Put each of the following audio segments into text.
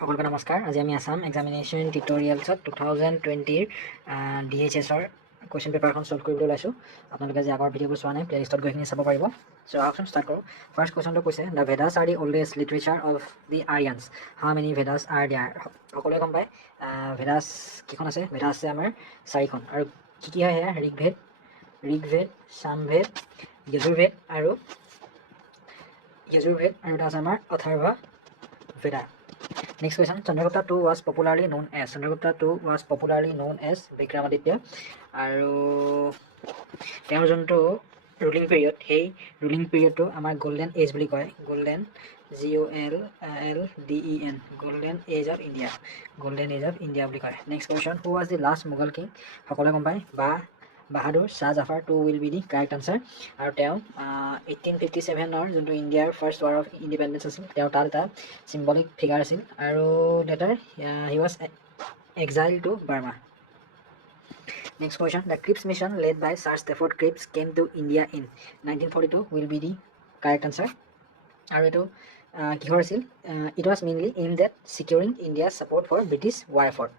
সকলকে নমস্কাৰ। আজি আমি আছাম এক্সামিনেশ্যন টিউটৰিয়েলছত 2020 DHSৰ কুৱেশ্যন পেপাৰখন ছল্ভ কৰিবলৈ ওলাইছোঁ। আপোনালোকে যে আগৰ ভিডিঅ'বোৰ চোৱা নাই, প্লেলিষ্টত গৈ চাব পাৰিব। চ' আহকচোন ষ্টাৰ্ট কৰোঁ। ফাৰ্ষ্ট কুৱেশ্যনটো কৈছে, the Vedas are the oldest literature of the Aryans, how many Vedas are there. সকলোৱে গম পায় ভেদাছ কেইখন আছে। ভেদা আছে আমাৰ 4খন। আৰু কি কি হয় সেয়া? ঋগ্ভেদ, সামভেদ, যজুৰ্ভেদ আৰু এটা আছে আমাৰ অথাৰ্বা ভেদা। Next question, Chandragupta II was popularly known as Vikramaditya. আৰু তেওঁৰ যোনটো ৰুলিং পিৰিয়ড, সেই ৰুলিং পিৰিয়ডটো আমাৰ গোল্ডেন এজ বুলি কয়। Golden GOLLDEN, golden age of India বুলি কয়। Next question, who was the last Mughal king. সকলোৱে গম পায় Bahadur Shah Zafar two will be the correct answer. আৰু তেওঁ 1857 যোনটো ইণ্ডিয়াৰ ফাৰ্ষ্ট ৱাৰ অফ ইণ্ডিপেণ্ডেঞ্চ আছিল, তেওঁ তাত এটা চিম্বলিক ফিগাৰ আছিল। আৰু later he was exile to Burma. Next question, the Cripps mission led by sir Stafford Cripps came to India in 1942 will be the correct answer. আৰু এইটো কিহৰ আছিল? It was mainly aimed at securing India's support for British war effort.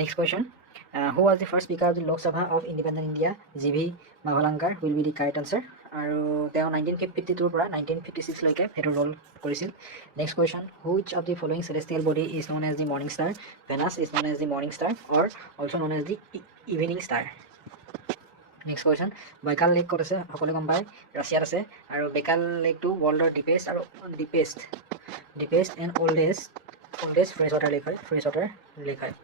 Next question, who was the first speaker of the Lok Sabha of independent India? GV Mavalankar will be the correct answer. আৰু তেওঁ 1952 পৰা 1956 লৈকে সেইটো role কৰিছিল। Next question, which of the following celestial body is known as the morning star? Venus is known as the morning star or also' known as the evening star. Next question, Baikal lake ক'ত আছে? সকলোৱে গম পায় ৰাছিয়াত আছে। আৰু Baikal লেকটো ৱৰ্ল্ডৰ deepest and oldest fresh water lake হয়।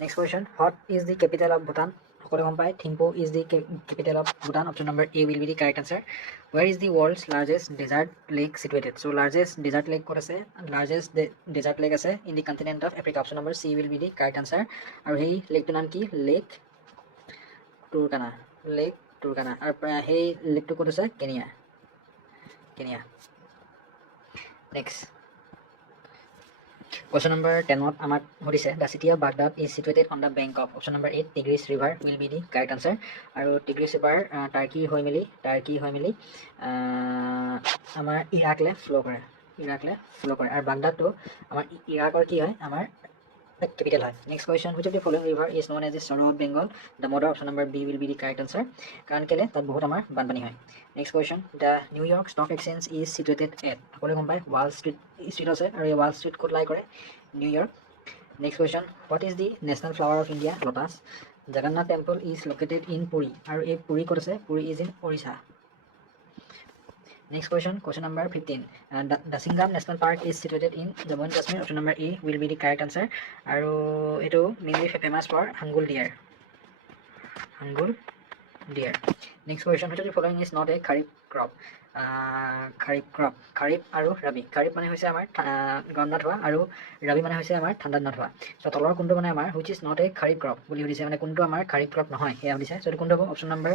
Next question, what is the capital of Bhutan? সকলোৱে গম পায় Thimphu is the capital of Bhutan. Option number A will be the correct answer. Where is the world's largest desert lake situated? So' largest desert lake ক'ত আছে? Largest desert lake আছে in the continent of Africa. Option number C will be the correct answer. আৰু সেই লেকটোৰ নাম কি? Lake Turkana. আৰু সেই লেকটো ক'ত আছে? কেনিয়া। নেক্সট কুৱেশ্যন নম্বৰ 10ত আমাক সুধিছে, the city of Baghdad is situated on the bank of. Option number 8 Tigris river will be the correct answer. আৰু টিগ্ৰিছ ৰিভাৰ টাৰ্কি হৈ মেলি আমাৰ ইৰাকলৈ ফ্ল' কৰে। আৰু বাগদাদটো আমাৰ ইৰাকৰ কি হয়? আমাৰ কেপিটেল হয়। Next question, which of the following river is known as the sorrow of Bengal? Damodar. Option number B will be the correct answer. কাৰণ কেলে? তাত বহুত আমাৰ বানপানী হয়। Next question, the New York stock exchange is situated at? সকলোৱে গম পায় ৱাল ষ্ট্ৰীট আছে। আৰু এই ৱাল ষ্ট্ৰীট ক'ত লাই কৰে? New York. Next question, what is the national flower of India? Lotus. Jagannath temple is located in Puri. আৰু এই পুৰী ক'ত আছে? Puri is in Odisha. Next question number 15. The Singam National Park is situated in Jammu and Kashmir. Option number A will be the correct answer. Aru etu mainly famous for Hangul deer. Next question, which of the following is not a kharif crop? Kharif aru rabi. Kharif mane hoise amar গৰমত হোৱা আৰু rabi mane hoise amar ঠাণ্ডাত হোৱা. So তলৰ কোনটো মানে আমাৰ which is not a kharif crop বুলি সুধিছে, মানে কোনটো আমাৰ kharif crop নহয় সেয়া সুধিছে। So কোনটো হ'ব? Option number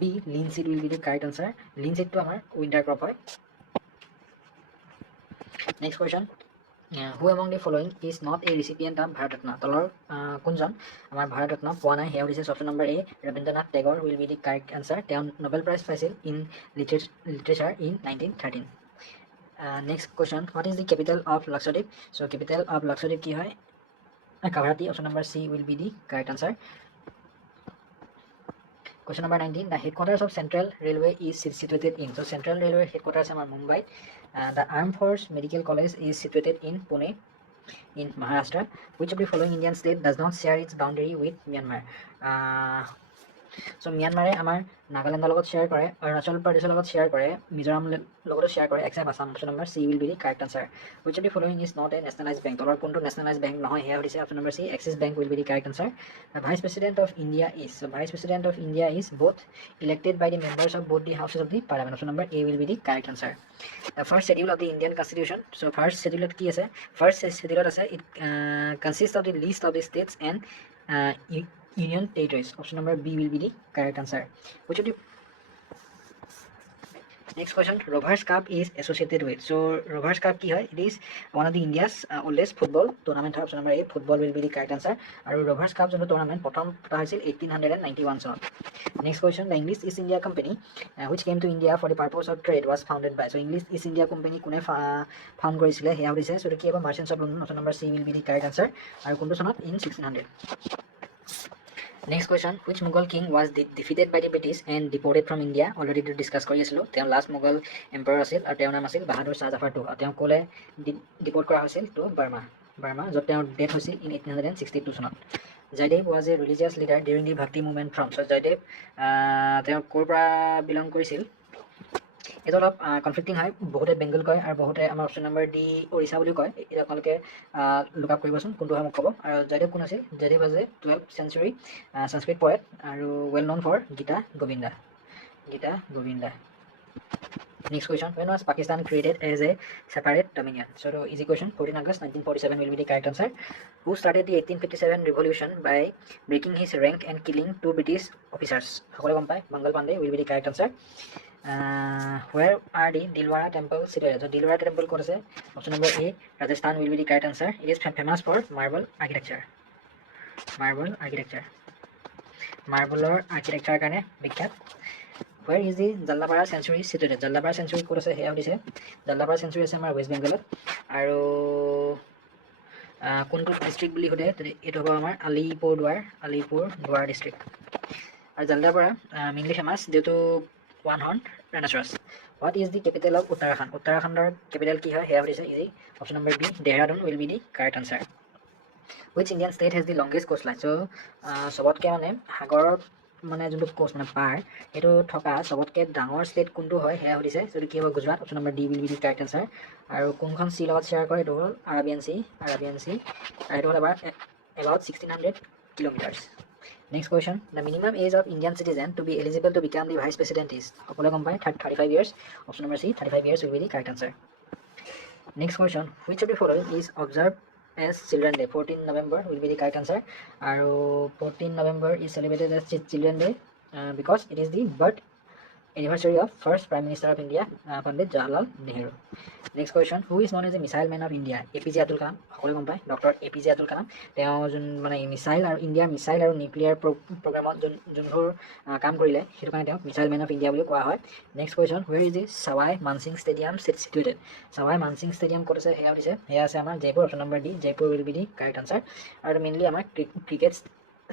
B linseed will be the correct answer. Linseed to আমাৰ winter crop হয়। Next question, who among the following is not a recipient of Bharat Ratna? তলৰ কোনজন আমাৰ ভাৰত ৰত্ন পোৱা নাই সেয়া সুধিছে। Option number A Rabindranath Tagore will be the correct answer. তেওঁ নোবেল প্ৰাইজ পাইছিল in literature in 1913। Next question, what is the capital of Lakshadweep? So' capital of Lakshadweep কি হয়? Kavaratti. Option number C will be the correct answer. Question number 19, the headquarters of Central Railway is situated in? So Central Railway headquarters are Mumbai. The Armed Force Medical College is situated in Pune in Maharashtra. Which of the following Indian state does not share its boundary with Myanmar? So Myanmar আমাৰ নাগালেণ্ডৰ লগত share কৰে, অৰুণাচল প্ৰদেশৰ লগত share কৰে, মিজোৰাম লগতো share কৰে, except Assam. Option number C will be the correct answer. Which of the following is not a nationalized bank? তলৰ কোনটো nationalized bank নহয় সেয়া সুধিছে। Option number C Axis Bank will be the correct answer. The Vice President of India is? So Vice President of India is both elected by the members of both the houses of the parliament. Option number A will be the correct answer. The first schedule of the Indian Constitution. So first schedule কি আছে? First schedule আছে it consists of the list of the states and union territories. Option number B will be the correct answer. Which of the Next question, Rovers Cup is associated with. So Rovers Cup ki hai? It is one of the India's oldest football tournament. Option number A, football will be the correct answer. And Rovers Cup is a tournament prothom pata hoisil 1891 sonot. Next question, the English East India Company which came to India for the purpose of trade was founded by. So English East India Company kune found korisile heya hoise. So ki aba Merchants of London. Option number C will be the correct answer. And kuntu sonot in 1600. Next question, which Mughal king was defeated by the British and deported from India? Already discuss kori asilo. Teo last Mughal emperor asil aru teo naam asil Bahadur Shah Zafar II. Teo kole deport kora hoisil to Burma. Jot teo death hoisil in 1862 sonot. Jaidev was a religious leader during the Bhakti movement from. So Jaidev teo kor pora belong korisil. It's all conflicting হয় বহুতে বেংগল কয় আৰু বহুতে আমাৰ option number D Odisha বুলি কয় এটা আপোনালোকে লুক আপ কৰিবচোন কোনটো হয় মোক ক'ব আৰু জয়দেৱ কোন আছিল Jaydev was a 12th century Sanskrit poet আৰু well known for Gita Govinda Next question, when was Pakistan created as a separate dominion? So easy question, 14 August 1947 will be the correct answer. Who started the 1857 revolution by breaking his rank and killing 2 British officers? সকলে গম পায় Mangal Pandey will be the correct answer. Where are the Dilwara temple situated? So Dilwara temple kore ase option number A, Rajasthan will be the correct answer. It is famous for marble architecture karone bikyat. Where is the Jallapara Sanctuary situated? Jallapara Sanctuary kore ase heya hodise Jallapara Sanctuary ase amar West Bengal aru কোনটো district বুলি সোধে এইটো হ'ব আমাৰ Alipurduar district আৰু Jallapara mainly famous যেটো one horn rhinoceros. What is the capital of Uttarakhand? Uttarakhandৰ capital কি হয় হেয়া হৈছে easy. Option number B, Dehradun will be the correct answer. Which Indian state has the longest coastline? So সবতকে মানে সাগৰৰ মানে যোনটো কোষ্ট মানে পাৰ এটো থকা সবতকে ডাঙৰ স্টেট কোনটো হয় হেয়া হৈছে so কি হ'ব Gujarat. Option number D will be the correct answer. আৰু কোনখন সি লগত শেয়াৰ কৰে এটো হ'ল Arabian Sea আৰু এটো হ'ল about 1600 kilometers. Next question, the minimum age of Indian citizen to be eligible to become the vice president is? Opole company 35 years. Option number C, 35 years will be the correct answer. Next question, which of the following is observed as Children's Day? 14 November will be the correct answer. Aru 14 November is celebrated as Children's Day because it is the birth anniversary of first Prime Minister of India, Pandit Jawaharlal Nehru. Next question, who is known as the missile man of India? APJ Abdul Kalam. সকলে গম পায় doctor APJ Abdul Kalam. তেওঁ যোন মানে missile আৰু ইণ্ডিয়াৰ missile আৰু nuclear প্ৰগ্ৰামত যোনবোৰ কাম কৰিলে সেইটো কাৰণে তেওঁ মিসাইল ম্যান অফ ইণ্ডিয়া বুলি কোৱা হয়. Next question, where is the Sawai Mansingh stadium situated? Sawai Mansingh stadium ক'ত আছে সেয়া দিছে সেয়া আছে আমাৰ Jaipur. Option number D, Jaipur will be the correct answer. আৰু মেইনলি আমাৰ ক্ৰিকেট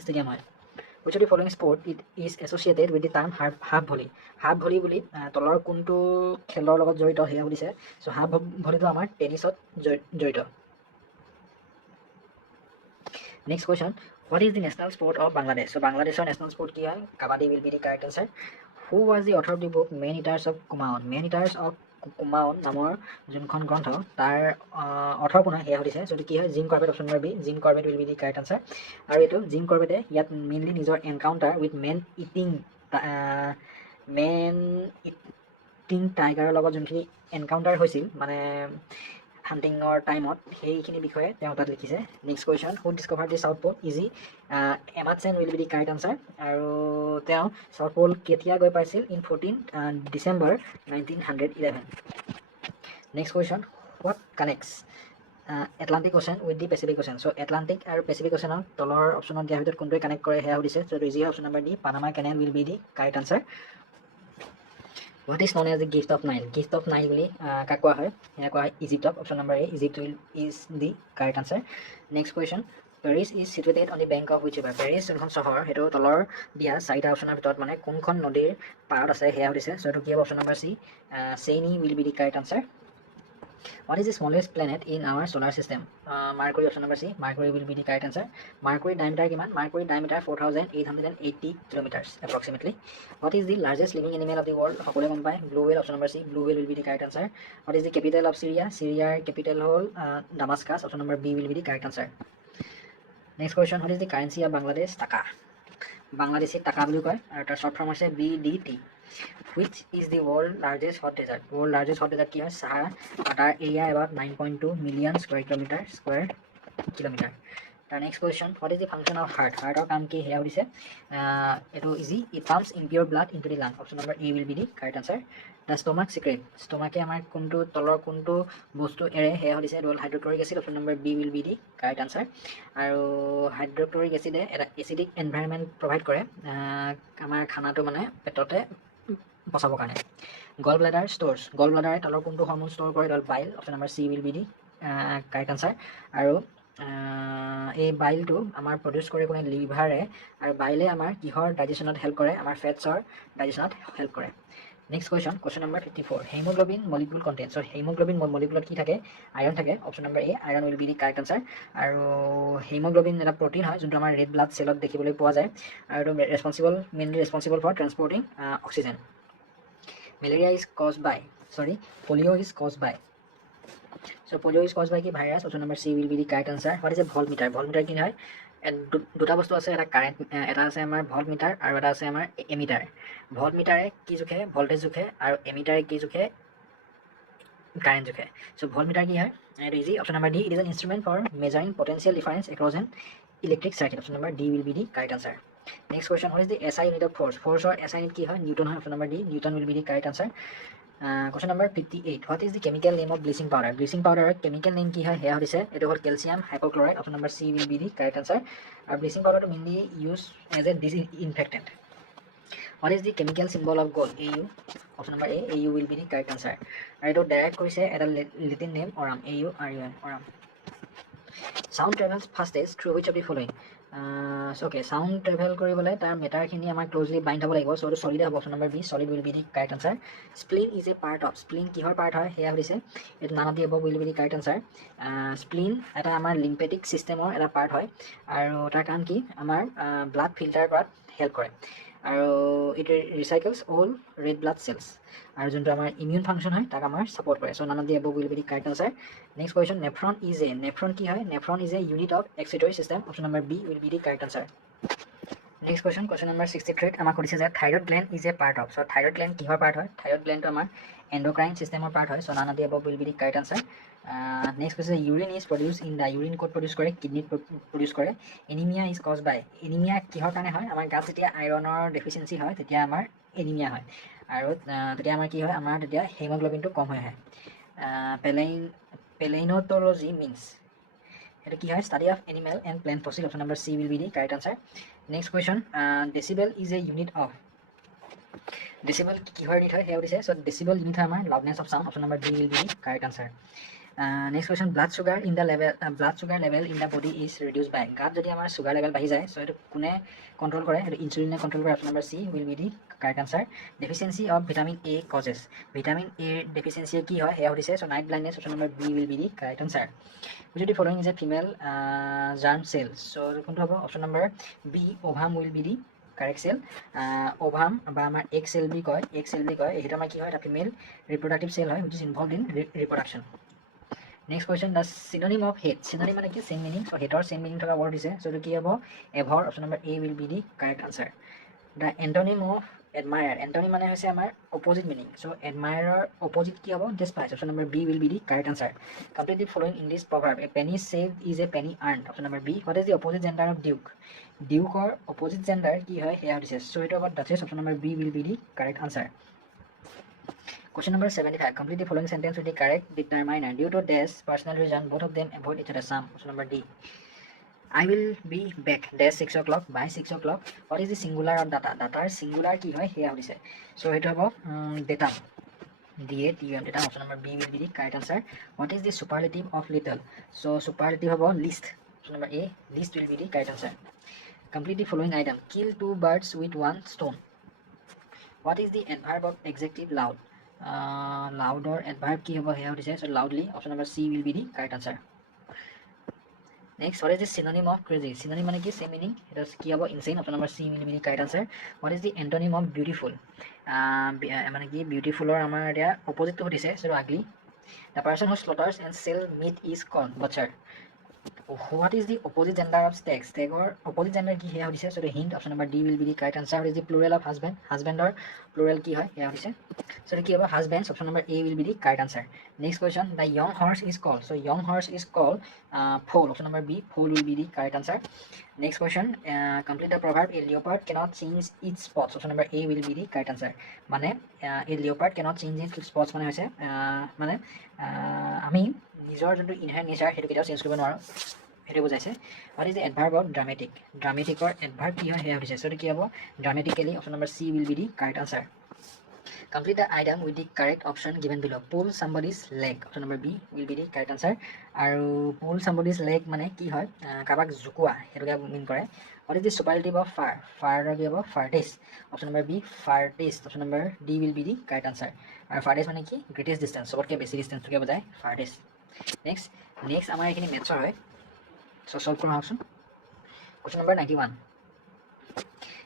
ষ্টেডিয়াম হয়. Which of the following sport it is associated with the term half volley? Half volley বুলি তলৰ কোনটো খেলৰ লগত জড়িত হেয়া বুলিছে. So half volley তো আমাৰ টেনিছত জড়িত. Next question, what is the national sport of Bangladesh? So Bangladeshৰ national sport কি হয়? Kabaddi will be the correct answer. Who was the author of the book Man Eaters of Kumaon? Man Eaters of Kumaon নামৰ যোনখন গ্ৰন্থ তাৰ author কোন হেয়া হৈছে so কি হয় Jim Corbett. Option number B, Jim Corbett will be the correct answer. আৰু এইটো জিম কৰবেটে ইয়াত মেইনলি নিজৰ এনকাউণ্টাৰ উইথ মেন ইটিং টাইগাৰৰ লগত যোনখিনি এনকাউণ্টাৰ হৈছিল মানে হাণ্টিঙৰ টাইমত সেইখিনি বিষয়ে তেওঁ তাত লিখিছে. Next question, who discover the South Pole? Easy, Amundsen will be the correct answer. আৰু তেওঁ চাউথ প'ল কেতিয়া গৈ পাইছিল? In 14 December 1911. Next question, what connects Atlantic Ocean with the Pacific Ocean? So Atlantic আৰু Pacific Ocean তলৰ অপশ্যনত দিয়াৰ ভিতৰত কোনটোৱে কানেক্ট কৰে সেয়া সুধিছে. so easy option number D, Panama Canal will be the correct answer. What is known as the Gift of Nile? Gift of Nile বুলি কাক কোৱা হয়? সেয়া কোৱা হয় ইজিপ্তক. Option number A, Egypt is the correct answer. Next question, Paris is situated on the bank of which river? Paris যোনখন চহৰ সেইটো তলৰ দিয়া চাৰিটা অপশ্যনৰ ভিতৰত মানে কোনখন নদীৰ পাৰত আছে সেয়া সুধিছে. so এইটো কি হ'ব? Option number C, Seine will be the correct answer. What is the smallest planet in our solar system? Mercury. Option number C, Mercury will be the correct answer. Mercury diameter kiman? Mercury diameter 4880 kilometers approximately. What is the largest living animal of the world? সকলে গম পায় blue whale. Option number C, blue whale will be the correct answer. What is the capital of Syria? Syria's capital হ'ল Damascus. Option number B will be the correct answer. Next question, what is the currency of Bangladesh? Taka. Bangladeshi taka বুলি কয় আৰু তাৰ short form আছে BDT. Which is the world largest hot desert? World largest hot desert কি হয়? Sahara. Our area about 9.2 million square kilometer. The next question, what is the function of heart? Heart or কাম কি হেয়া হৈছে এটো easy, it pumps impure blood into the lung. Option number A will be the correct answer. The stomach secrete, stomach আমাৰ কোনটো তলৰ কোনটো বস্তু এৰে হেয়া হৈছে এটো হাইড্ৰক্লোৰিক acid. Option number B will be the correct answer. আৰু হাইড্ৰক্লোৰিক এসিডে এটা এসিডিক এনভাইৰনমেন্ট প্ৰভাইড কৰে আমাৰ খানাটো মানে পেটতে পচাবৰ কাৰণে. গল ব্লাডাৰ ষ্ট'ৰ্ছ, গল ব্লাডাৰে তলৰ কোনটো হৰম'ন ষ্ট'ৰ কৰে এডাল বাইল. Option number C will be the correct answer. আৰু এই বাইলটো আমাৰ প্ৰডিউচ কৰে কোনে লিভাৰে আৰু বাইলে আমাৰ কিহৰ ডাইজেশ্যনত হেল্প কৰে আমাৰ ফেটছৰ ডাইজেশ্যনত হেল্প কৰে. Next question number 54, haemoglobin molecule contain. So' haemoglobin মলিকুলত কি থাকে আইৰণ থাকে. Option number A iron will be the correct answer. আৰু হেমোগ্লোবিন এটা প্ৰটিন হয় যোনটো আমাৰ ৰেড ব্লাড চেলত দেখিবলৈ পোৱা যায় আৰু এইটো mainly responsible for transporting oxygen. Malaria is cause by polio is caused by. So polio is caused by কি virus. Option number C will be the correct answer. What is a voltmeter? Voltmeter কি হয় দুটা বস্তু আছে, এটা current, এটা আছে আমাৰ ভল্টমিটাৰ আৰু এটা আছে আমাৰ এমিটাৰ. ভল্টমিটাৰে কি জোখে ভল্টেজ জোখে আৰু এমিটাৰে কি জোখে কাৰেণ্ট জোখে. চ' ভল্টমিটাৰ কি হয় এইটো easy. Option number D, it is an instrument for measuring potential difference across an electric circuit. Option number D will be the correct answer. Next question, what is the S I unit of force? ফ'ৰ্চৰ S I unit কি হয় newton হয়. Option number D newton will be the correct answer. Question number 58, what is the chemical name of bleaching powder? Bleaching powder chemical name কি হয় হেয়া হৈছে এটো হ'ল calcium হাইপোক্লোৰাইড. Option number C will be the correct answer. আৰু bleaching powder to mainly use as a disinfectant. What is the chemical symbol of gold? AU. Option number A, AU will be the correct answer. আৰু এটো direct কৰিছে এটা Latin name Oram, AU RUM Oram. Sound travels fastest through which of the following? Okay, sound travel কৰিবলৈ তাৰ মেটাৰখিনি আমাৰ closely bind হ'ব লাগিব. চ' এইটো চলিডে হ'ব. Option number B solid will be the correct answer. Spleen is a part of, spleen কিহৰ part হয় সেয়া হৈছে এইটো none of the above will be the correct answer. Spleen এটা আমাৰ লিম্ফেটিক ছিষ্টেমৰ এটা পাৰ্ট হয় আৰু তাৰ কাম কি আমাৰ ব্লাড ফিল্টাৰ কৰাত হেল্প কৰে আৰু it recycles all red blood cells আৰু যোনটো আমাৰ ইমিউন ফাংচন হয় তাক আমাৰ ছাপোৰ্ট কৰে. So' none of the above will be the correct answer. Next question, nephron কি হয় nephron is a unit of excretory system. Option number B will be the correct answer. Next question number 63 আমাক সুধিছে যে thyroid gland is a part of. So' thyroid gland কিহৰ part হয়? Thyroid গ্লেণ্ডটো আমাৰ endocrine চিষ্টেমৰ পাৰ্ট হয়. So' none of the above will be the correct answer. Next কৈছে urine is produced in the, urine ক'ত প্ৰডিউচ কৰে কিডনিত প্ৰডিউচ কৰে. Anaemia is cause by, anaemia কিহৰ কাৰণে হয় আমাৰ গাত যেতিয়া আইৰণৰ ডেফিচিয়েঞ্চি হয় তেতিয়া আমাৰ এনিমিয়া হয় আৰু তেতিয়া আমাৰ কি হয় আমাৰ তেতিয়া হিমোগ্লোবিনটো কম হৈ আহে. পেলেইনটলজি মিনছ এটা কি হয় study of animal and plant fossil. Option number C will be the correct answer. Next question, decibel is a unit of, decibel কিহৰ ইউনিট হয় সেয়া সুধিছে. চ' ডেচিবেল ইউনিট হয় আমাৰ loudness of sound. Option number D will be the correct answer. Next question, blood sugar level in the body is reduce by, গাত যদি আমাৰ sugar level বাঢ়ি যায় চ' এইটো কোনে কণ্ট্ৰল কৰে এইটো ইনচুলিনে কণ্ট্ৰল কৰে. Option number C will be the correct answer. Deficiency of vitamin A causes, vitamin এৰ ডেফিচিয়েঞ্চিয়ে কি হয় সেয়া সুধিছে. So' night blindness. Option number B will be the correct answer. Which of the following is a female germ cell? So কোনটো হ'ব? Option number B ovum will be the correct cell. Ovum বা আমাৰ egg cell বুলি কয়, এইটো আমাৰ কি হয় এটা ফিমেল ৰিপ্ৰডাক্টিভ চেল হয় which is involved in reproduction. Next question, the synonym of hate, synonym মানে কি চেম মিনিং. চ' হেটৰ চেম মিনিং থকা ৱৰ্ড দিছে. চ' এইটো কি হ'ব abhor. Option number A will be the correct answer. The antonym of admire, antonym মানে হৈছে আমাৰ অপজিট মিনিং. চ' এডমায়াৰৰ অপজিট কি হ'ব despise. Option number B will be the correct answer. Complete the following English proverb, a penny saved is a penny earned. Option number B. What is the opposite gender of duke, ডিউকৰ opposite gender কি হয় সেয়া সুধিছে. So' এইটো হ'ব duchess. Option number B will be the correct answer. Question number 75. Complete the following sentence with the correct determiner. Due to dash personal reason, both of them avoid each other. Sum. Option number D. I will be back dash 6 o'clock by 6 o'clock. What is the singular of data? Data singular কি হয় সেয়া সুধিছে. So এইটো হ'ব datum. DATUM datum. Option number B will be the correct answer. What is the superlative of little? So superlative হ'ব least. Option number A, least will be the correct answer. Complete the following item. Kill 2 birds with 1 stone. What is the adverb of adjective loud? Loud or adverb কি হ'ব সেয়া সুধিছে. So loudly. Option number C will be the correct answer. Next, what is the synonym of crazy? Synonym মানে কি same meaning. এটা কি হ'ব insane. Option number C will be the correct answer. What is the antonym of beautiful? মানে কি beautifulৰ আমাৰ এতিয়া opposite টো সুধিছে. So ugly. The person who slaughters and sells meat is called butcher. What is the opposite gender of stag? Stag or opposite gender ki hai hodise? So the hint option number D will be the correct answer. What is the plural of husband? Husband or plural ki hai hodise? So the ki hobo husbands. Option number A will be the correct answer. Next question. The young horse is called. So young horse is called foal. Option number B. Foal will be the correct answer. Next question. Complete the proverb. A leopard cannot change its spots. Option number A will be the correct answer. Mane a leopard cannot change its spots. Mane hoise mane আমি নিজৰ যোনটো ইনহেৰেণ্ট nature সেইটো কেতিয়াও change কৰিব নোৱাৰোঁ সেইটো বুজাইছে what is the adverb of dramatic dramaticৰ adverb কি হয় সেয়া হৈছে so কি হ'ব dramatically option number C will be the correct answer complete the item with the correct option given below pull somebody's leg option number B will be the correct answer আৰু pull somebody's leg মানে কি হয় কাবাক জুকুৱা হেতুকে মিন কৰে what is the superlative of far far কি হ'ব farthest option number B farthest option number D will be the correct answer আৰু farthest মানে কি greatest distance সবতকৈ বেছি distance কে বুজায় farthest next আমাৰ এইখিনি মেথছৰ হয় so solve কৰা হওকচোন question number 91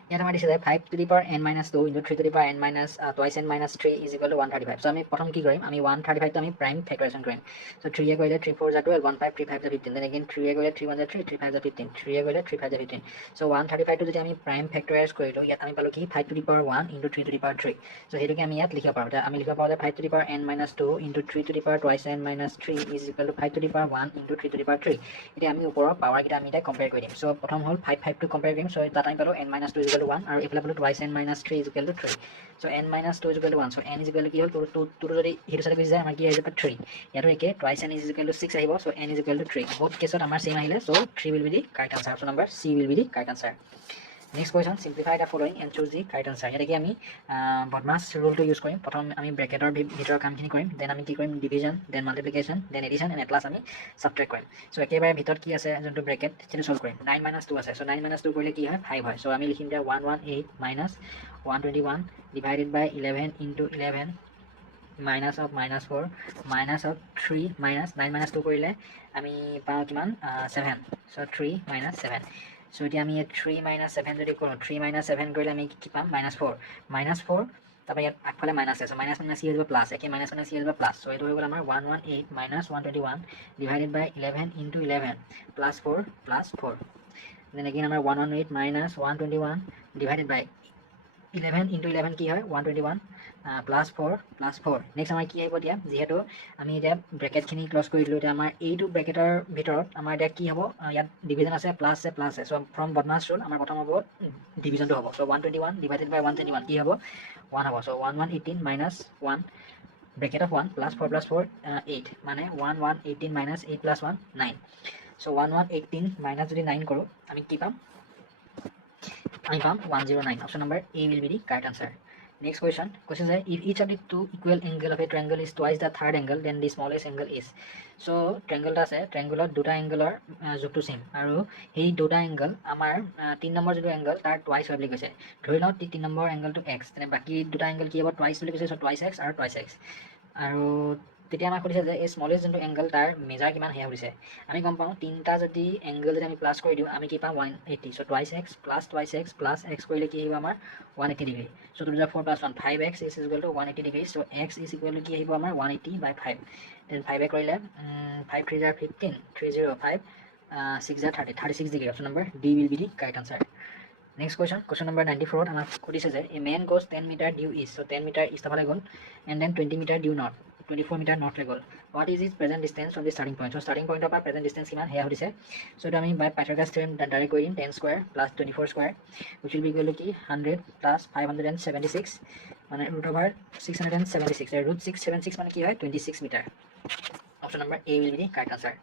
ইয়াত আমাৰ দিছে যে 5 to the power n minus 2 into 3 to the power n minus twice n minus 3 is equal to 135 so আমি প্ৰথম কি কৰিম আমি 135 টো আমি প্ৰাইম ফেক্টৰাইজেশ্যন কৰিম so 3 এ কৰিলে 3 4 12 1 5 3 5 15 then again 3 এ কৰিলে 3 1 3 3 5 15 3 এ কৰিলে 3 5 15 so 135 টো যদি আমি প্ৰাইম ফেক্টৰাইজ কৰিলো ইয়াত আমি পালো কি 5 to the power 1 into 3 to the power 3 so হেতুকে আমি ইয়াত লিখিব পাৰো আমি লিখিব পাৰো যে 5 to the power n minus 2 into 3 to the power twice n minus 3 is equal to 5 to the power 1 into 3 to the power 3 এতিয়া আমি ওপৰৰ পাৱাৰ কিটা আমি এটা কম্পেয়াৰ কৰি দিম so প্ৰথম হল 5 5 টো কম্পেয়াৰ কৰিম so তাত আমি পালো n minus 2 is equal to 1 আৰু এফালে পালো twice n minus 3 is equal to 3 so n minus 2 is equal to 1 so n is equal to কি হল 2 যদি হেতু সাথে গুছি যায় আমাৰ কি আহি যাব 3 ইয়াতো একে twice n is equal to 6 আহিব so n is equal to 3 both কেছত আমাৰ সেম আহিলে so 3 will be the correct answer option number C will be the correct answer next question simplify the following and choose the correct answer ইয়াতে কি আমি বদমাছ রুলটো use কৰিম প্ৰথম আমি ব্ৰেকেটৰ ভিতৰৰ কামখিনি কৰিম দেন আমি কি কৰিম division then multiplication then addition and plus আমি সাবট্ৰেক্ট কৰিম সো একেবাৰে ভিতৰত কি আছে যোনটো ব্ৰেকেট সেইটো সলভ কৰিম 9 - 2 আছে সো 9 - 2 কৰিলে কি হয় 5 হয় সো আমি লিখিম যে 118 minus 121 divided by 11 into 11 minus of minus 4 minus of 3 minus 9 - 2 কৰিলে আমি পাওঁ কিমান 7 সো 3 minus 7 so এতিয়া আমি 3 minus 7 যদি কৰোঁ 3 minus 7 কৰিলে আমি কি পাম minus 4 তারপর ইয়াত আগফালে মাইনাস আছে মাইনাস মাইনাস কি হইব প্লাস একে মাইনাস মাইনাস কি হইব প্লাস সো এটো হৈ গল আমাৰ 118 minus 121 divided by 11 into 11 plus 4 plus 4 then again আমাৰ 118 minus 121 divided by 11 into 11 কি হয় 121 plus 4 plus 4 next আমাৰ কি আহিব দিয়া যেহেতু আমি এটা ব্ৰেকেট খিনি ক্লোজ কৰি দিলো এতিয়া আমাৰ এইটো ব্ৰেকেটৰ ভিতৰত আমাৰ এটা কি হ'ব ইয়াত ডিভিজন আছে প্লাস আছে সো ফ্ৰম বদমাছ ৰুল আমাৰ প্ৰথম হ'ব ডিভিজনটো হ'ব সো 121 divided by 121 কি হ'ব 1 হ'ব so 1118 minus 1 bracket of 1 plus 4 plus 4 8 মানে 1118 minus 8 plus 1 9 so 1118 minus যদি 9 কৰো আমি কি পাম I found 109 option number A will be the correct answer next question is if each of the two equal angle of a triangle is twice the third angle then the smallest angle is so triangle আছে triangle দুটা angle যোগটো same আৰু এই দুটা angle আমাৰ 3 number যেটো angle তাৰ twice হয় বুলি কৈছে ধৰি লও 3 নম্বৰ angle টো x তেনে বাকি দুটা angle কি হ'ব twice বুলি কৈছে so twice x আৰু twice x আৰু তেতিয়া আমাক কৈছে যে এই স্মলেষ্ট যোনটো এংগল তাৰ মেজাৰ কিমান হেয়া হৈছে আমি গম পাওঁ তিনটা যদি এংগল যদি আমি প্লাস কৰি দিও আমি কি পাম 180 so twice x plus x কৰিলে কি আহিব আমাৰ 180 degree so 2 4 plus 1 5x is equal to 180 degree so x is equal to কি আহিব আমাৰ 180 by 5 then 5 এ কৰিলে 5 3 15 305 6 36 degree option number D will be the correct answer next question number 94 আমাক কৈছে যে a man goes 10 meter due east so 10 meter east ফালে গল and then 20 meter due north 24 meter north le gol what is its present distance from the starting point so starting point of our present distance kiman heya hodise so to ami by Pythagoras theorem direct koi dim 10 square plus 24 square which will be equal to 100 plus 576 mane root over 676 root 676 mane ki hoy 26 meter option number A will be the correct answer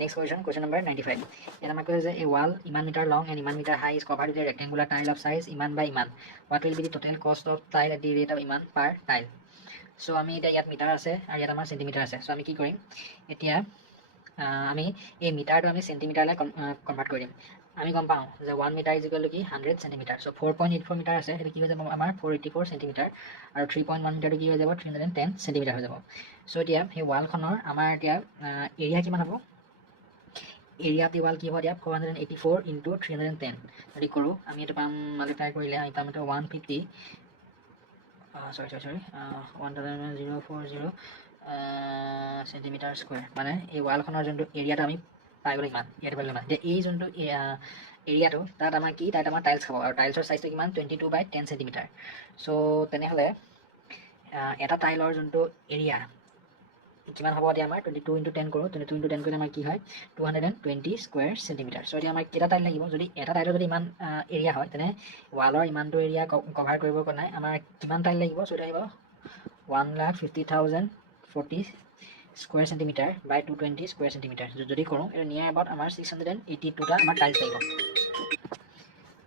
next question number 95 here আমাক কৈছে a wall iman meter long and iman meter high is covered with a rectangular tile of size iman by iman what will be the total cost of tile at the rate of iman per tile so আমি এটা ইয়াত metre আছে আৰু ইয়াত আমাৰ centimetre আছে so আমি কি কৰিম এতিয়া আমি এই মিটাৰটো আমি সেন্টিমিটাৰলৈ কনভাৰ্ট কৰিম আমি গম পাওঁ যে 1 মিটাৰ ইজ ইকুৱেল টু কি 100 সেন্টিমিটাৰ so 4.84 মিটাৰ আছে হেতু কি হৈ যাব আমাৰ 484 সেন্টিমিটাৰ আৰু 3.1 মিটাৰটো কি হৈ যাব 310 সেন্টিমিটাৰ হৈ যাব so এতিয়া এই ওয়ালখনৰ আমাৰ এতিয়া এৰিয়া কিমান হ'ব area of the wall কি হ'ব দিয়া 484 into 310 যদি কৰো আমি এটা পাম মাল্টিপ্লাই কৰিলে আমি পাম এটা 150 sorry 1040 centimeter square মানে এই ওয়ালখনৰ যোনটো এৰিয়াটো আমি পাই গ'লে ইমান ইয়াতে পাই গ'লে ইমান যে এই যোনটো এৰিয়াটো তাত আমাৰ কি তাত আমাৰ টাইলছ খাব আৰু টাইলছৰ চাইজটো কিমান 22/10 সেণ্টিমিটাৰ চ' তেনেহ'লে এটা টাইলৰ যোনটো এৰিয়া কিমান হ'ব এতিয়া আমাৰ 22 × 10 কৰোঁ 22 × 10 কৰিলে আমাৰ কি হয় 220 স্কুৱেৰ সেণ্টিমিটাৰ চ' এতিয়া আমাৰ কেইটা টাইল লাগিব যদি এটা টাইলৰ যদি ইমান এৰিয়া হয় তেনে ৱালৰ ইমানটো এৰিয়া কভাৰ কৰিব নাই আমাৰ কিমান টাইল লাগিব চ' এতিয়া আহিব 1,50,040 স্কুৱেৰ সেণ্টিমিটাৰ বাই 220 স্কুৱেৰ সেণ্টিমিটাৰ যদি কৰোঁ এটা নিয়াৰ এবাউট আমাৰ 682টা আমাৰ টাইলছ লাগিব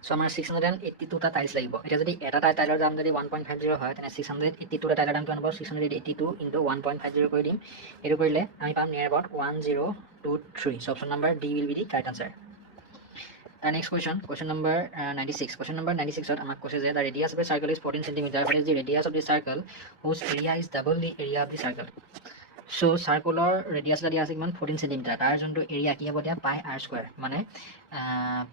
চ' আমাৰ 682টা টাইলছ লাগিব এতিয়া যদি এটা টাইলৰ দাম যদি 1.50 হয় তেনে 682টা টাইলৰ দাম কিমান হ'ব 682 × 1.50 কৰি দিম এইটো কৰিলে আমি পাম near about 1023 so' option number D will be the correct answer তাৰ next question number 96 question number 96ত আমাক কৈছে যে the radius of the circle is 14 centimetre what is the radius of the circle whose area is double the area of the circle so' চাৰ্কলৰ radius দিয়া আছে কিমান 14 সেণ্টিমিটাৰ তাৰ যোনটো এৰিয়া কি হ'ব এতিয়া পাই আৰ স্কুৱেৰ মানে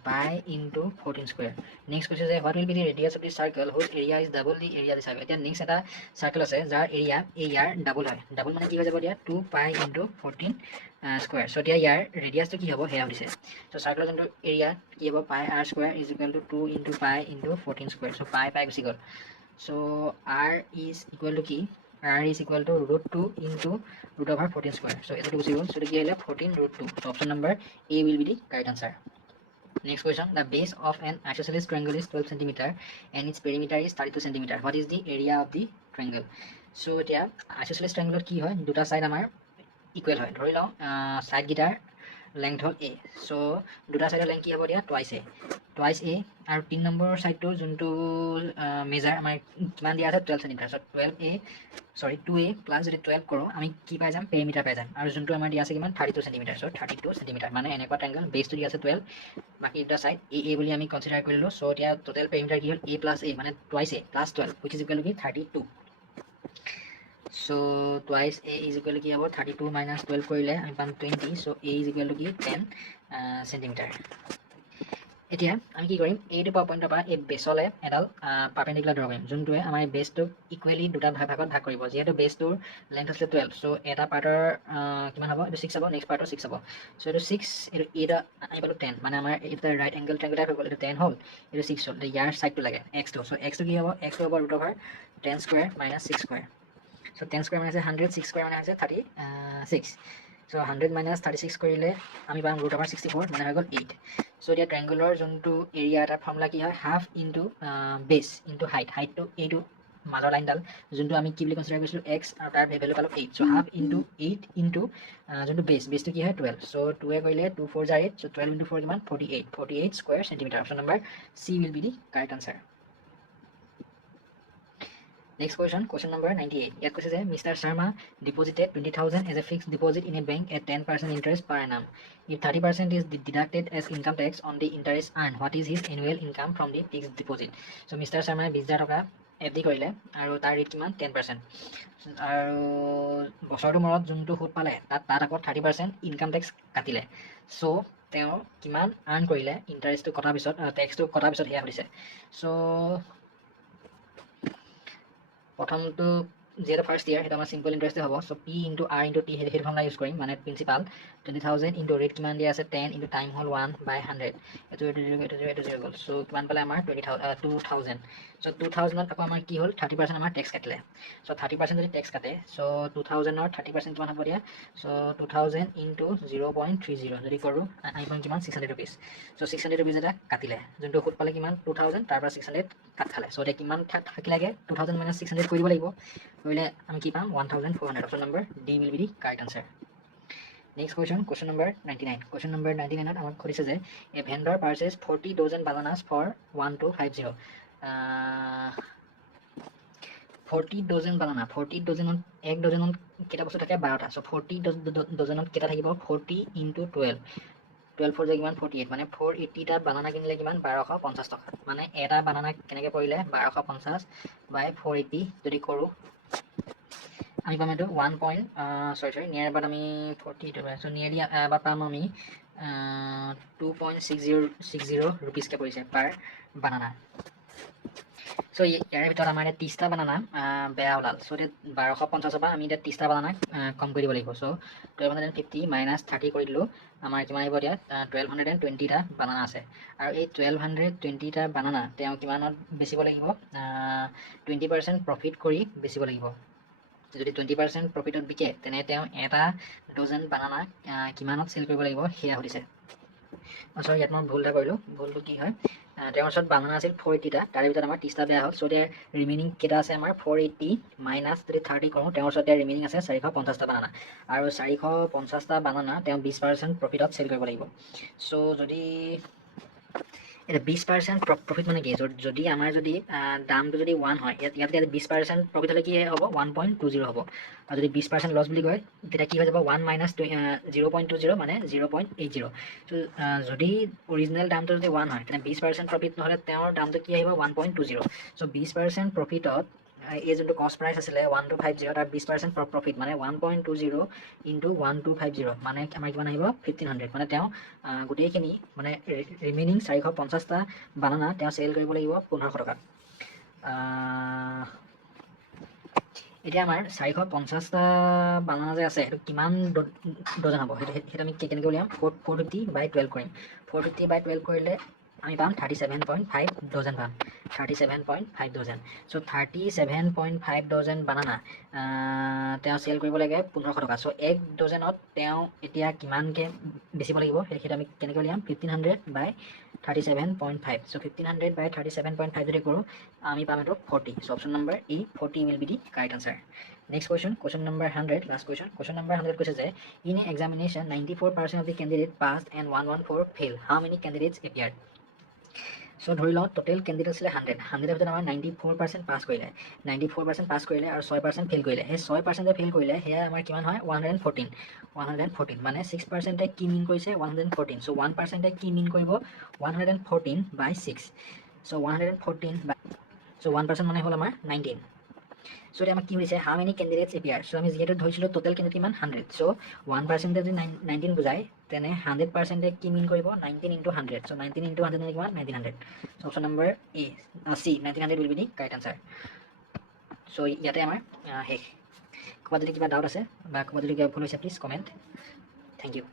পাই ইনটু 14 স্কুৱেৰ নেক্সট কৈছে যে what will be the radius of the circle whose area is double the area the circle এতিয়া নেক্সট এটা চাৰ্কল আছে যাৰ এৰিয়া এই ইয়াৰ ডাবল হয় ডাবল মানে কি হৈ যাব এতিয়া 2π × 14 স্কুৱেৰ চ' এতিয়া ইয়াৰ ৰেডিয়াছটো কি হ'ব সেয়া সুধিছে চ' চাৰ্কলৰ যোনটো এৰিয়া কি হ'ব pi r square is equal to 2 × π × 14 square so' pi গুচি গ'ল so' r is equal to কি r is equal to √2 into √14 square. So, it's equal to 14 √2. So, option number A will be the correct answer. Next question. The base of an isosceles triangle is 12 centimeter and its perimeter is 32 centimeter. What is the area of the triangle? So, এতিয়া isosceles triangle কি হয় দুটা side আমাৰ equal হয় ধৰি লওঁ side guitar length হ'ল a so দুটা সাইডৰ লেংথ কি হ'ব দিয়া twice a আৰু 3 নম্বৰ সাইডটো যোনটো মেজাৰ আমাৰ কিমান দিয়া আছে 12 সেণ্টিমিটাৰ so 2a প্লাস যদি 12 কৰোঁ আমি কি পাই যাম পেৰিমিটাৰ পাই যাম আৰু যোনটো আমাৰ দিয়া আছে কিমান 32 সেণ্টিমিটাৰ so 32 সেণ্টিমিটাৰ মানে এনেকুৱা ট্ৰায়াঙ্গল বেছটো দিয়া আছে 12 বাকি দুটা সাইড a বুলি আমি কনসিডাৰ কৰিলো so এতিয়া টোটাল পেৰিমিটাৰ কি হ'ল a + a মানে twice a plus 12 which is equal to 32 so twice a is equal to কি হ'ব 32 - 12 কৰিলে আমি পাম 20 so a is equal to কি 10 সেণ্টিমিটাৰ এতিয়া আমি কি কৰিম এইটো পইণ্টৰ পৰা এই বেছলে এডাল পাৰপেণ্ডিকুলাৰ ড্ৰ কৰিম যোনটোৱে আমাৰ বেছটোক ইকুৱেলি দুটা ভাগত ভাগ কৰিব যিহেতু বেছটোৰ লেংথ আছে 12 চ' এটা পাৰ্টৰ কিমান হ'ব এইটো 6 হ'ব নেক্সট পাৰ্টৰ 6 হ'ব চ' এইটো 6 এইটো এটা আমি পালোঁ 10 মানে আমাৰ এটা ৰাইট এংগল ট্ৰায়াঙ্গল টাইপ হৈ গ'ল এইটো 10 হ'ল এইটো 6 হ'ল ইয়াৰ ছাইডটো লাগে x2 চ' x2 কি হ'ব x2 হ'ব √10 স্কুৱেৰ - 6 স্কুৱেৰ চ' 10 স্কুৱেৰ মানে 100 6 স্কুৱেৰ মানে হৈছে 36 চ' 100 - 36 কৰিলে আমি পাম √64 মানে হৈ গ'ল 8 চ' এতিয়া ট্ৰায়াঙ্গলৰ যোনটো এৰিয়া এটা ফৰ্মুলা কি হয় হাফ ইনটু বেছ ইনটু হাইটটো এইটো মাজৰ লাইনডাল যোনটো আমি কি বুলি কনচিডাৰ কৰিছিলোঁ x আৰু তাৰ ভেলু পালোঁ 8 চ' হাফ ইনটু 8 ইনটু যোনটো বেছটো কি হয় 12 চ' 2 কৰিলে 2 4 = 8 চ' 12 × 4 কিমান 48 square centimetre option number C will be the correct answer Next question number 98. ইয়াত কৈছে যে Mr. Sharma deposited 20,000 as a fixed deposit in a bank at 10% interest per annum. If 30% is deducted as income tax on the interest earned, what is his annual income from the fixed deposit? So Mr. Sharma 20,000 টকা FD কৰিলে আৰু তাৰ rate কিমান 10% আৰু বছৰটোৰ মূৰত যোনটো সুদ পালে তাত আকৌ 30% ইনকাম টেক্স কাটিলে চ' তেওঁ কিমান আৰ্ণ কৰিলে ইণ্টাৰেষ্টটো কটাৰ পিছত টেক্সটো কটাৰ পিছত সেয়া সুধিছে চ' প্ৰথমটো যিহেতু ফাৰ্ষ্ট ইয়াৰ সেইটো আমাৰ চিম্পল ইণ্টাৰেষ্টে হ'ব so' P into R into T সেইটো ফৰ্মুলা ইউজ কৰিম মানে প্ৰিন্সিপাল 20,000 ইনটু ৰেট কিমান দিয়া আছে 10 ইনটু টাইম হ'ল 1/100 এইটো গ'ল চ' কিমান পালে আমাৰ 2,000 চ' 2,000ত আকৌ আমাৰ কি হ'ল 30% আমাৰ টেক্স কাটিলে চ' 30% যদি টেক্স কাটে চ' 2,000ৰ 30% কিমান হ'ব দিয়া চ' 2,000 ইনটু 0.30 যদি কৰোঁ আমি পাম কিমান 600 ৰুপিজ চ' 600 ৰুপিজ এটা কাটিলে যোনটো সুদ পালে কিমান 2,000 তাৰ পৰা 600 কাট খালে চ' এতিয়া কিমান থাকিলেগে 2,000 - 600 কৰিব লাগিব কৰিলে আমি কি পাম 1,400 option number D will be the correct answer next question number 99 question number 99ত আমাক সুধিছে যে a vendor purchase 40 dozen bananas for 1250 40 dozen banana 40 ডজনত এক ডজনত কেইটা বস্তু থাকে 12টা চ' 40 ডজনত কেইটা থাকিব 40 ইনটু 12 12 4 কিমান 48 মানে 480টা বানানা কিনিলে কিমান 1250 টকা মানে এটা বানানা কেনেকৈ পৰিলে 1250 বাই 480 যদি কৰোঁ আমি পাম এইটো 1 পইণ্ট নিয়াৰ এবাৰ আমি 40 চ' নিয়াৰলি এবাৰ পাম আমি 2.60 ৰুপিজকৈ পৰিছে পাৰ বানানা চ' ইয়াৰে ভিতৰত আমাৰ এতিয়া 30টা বানানা বেয়া ওলাল। চ' এতিয়া 1250ৰ পৰা আমি এতিয়া 30টা বানানা কম কৰি দিব লাগিব। চ' 1250 মাইনাছ 30 কৰি দিলোঁ, আমাৰ কিমান আহিব এতিয়া 1220টা বানানা আছে। আৰু এই 1220টা বানানা তেওঁ কিমানত বেচিব লাগিব? 20% প্ৰফিট কৰি বেচিব লাগিব। যদি 20% প্ৰফিটত বিকে তেনে তেওঁ এটা ডজন বানানা কিমানত চেল কৰিব লাগিব সেয়া সুধিছে। চৰি ইয়াত মই ভুল এটা কৰিলোঁ। ভুলটো কি হয়, তেওঁৰ ওচৰত বানানা আছিল 480টা, তাৰে ভিতৰত আমাৰ 30টা বেয়া হ'ল। চ' এতিয়া ৰিমেইনিং কেইটা আছে আমাৰ 480 মাইনাছ যদি 30 কৰোঁ, তেওঁৰ ওচৰত এতিয়া ৰিমেইনিং আছে 450টা বানানা। আৰু 450টা বানানা তেওঁ 20% প্ৰফিটত চেল কৰিব লাগিব। চ' যদি এতিয়া 20% প্ৰফিট মানে কি? যদি আমাৰ যদি দামটো যদি 1 হয়, ইয়াত 20% প্ৰফিট হ'লে কি হ'ব? 1.20 হ'ব। আৰু যদি 20% লছ বুলি কয় তেতিয়া কি হৈ যাব? 1 মাইনাছ 0.20 মানে 0.80। চ' যদি অৰিজিনেল দামটো যদি 1 হয় তেনে 20% প্ৰফিট নহ'লে তেওঁৰ দামটো কি আহিব? 1.20। চ' 20% প্ৰফিটত এই যোনটো কষ্ট প্ৰাইচ আছিলে 1250, তাৰ 20% প্ৰফিট মানে 1.20 ইনটু 1250 মানে আমাৰ কিমান আহিব? 1500। মানে তেওঁ গোটেইখিনি মানে ৰিমেইনিং 450টা বানানা তেওঁ চেল কৰিব লাগিব 1500 টকাত। এতিয়া আমাৰ 450টা বানানা যে আছে সেইটো কিমান ডজন হ'ব? সেইটো আমি কেনেকৈ উলিয়াম? 450/12 কৰিম। 450/12 কৰিলে আমি পাম 37.5 ডজন পাম। 37.5 ডজন। চ' 37.5 ডজন বানানা তেওঁ চেল কৰিব লাগে 1500 টকা। চ' 1 ডজনত তেওঁ এতিয়া কিমানকৈ বেচিব লাগিব সেইটো আমি কেনেকৈ উলিয়াম? 1500/37.5। চ' 1500/37.5 যদি কৰোঁ আমি পাম এইটো 40। চ' option number E 40 will be the correct answer. Next question number 100, last question. Question number 100 কৈছে যে in an examination 94% of the candidate passed and 114 failed. How many candidates appeared? চ' ধৰি লওঁ টোটেল কেণ্ডিডেট আছিলে 100ৰ ভিতৰত আমাৰ 94% পাছ কৰিলে, 94% পাছ কৰিলে আৰু 6% ফেইল কৰিলে। সেই 6% ফেইল কৰিলে সেয়া আমাৰ কিমান হয়? 114 মানে 6% কি মিন কৰিছে? 114। চ' 1% কি মিন কৰিব? 114/6। চ' 1% মানে হ'ল আমাৰ 19। চ' এতিয়া আমাক কি হৈছে? হাউ মেনি কেণ্ডিডেটছ এপিয়াৰ? চ' আমি যিহেতু ধৰিছিলোঁ টোটেল কেণ্ডিডেট কিমান? 100। চ' 1% যদি 19 বুজায় তেনে 100% কি মিন কৰিব? 19 ইনটু 100। চ' 19 ইনটু 100 মানে কিমান? 1900। So' option number C 1900 will be the correct answer. So' ইয়াতে আমাৰ শেষ। ক'ৰবাত যদি কিবা ডাউট আছে বা ক'ৰবাত যদি কিবা ভুল হৈছে প্লিজ কমেণ্ট। Thank U.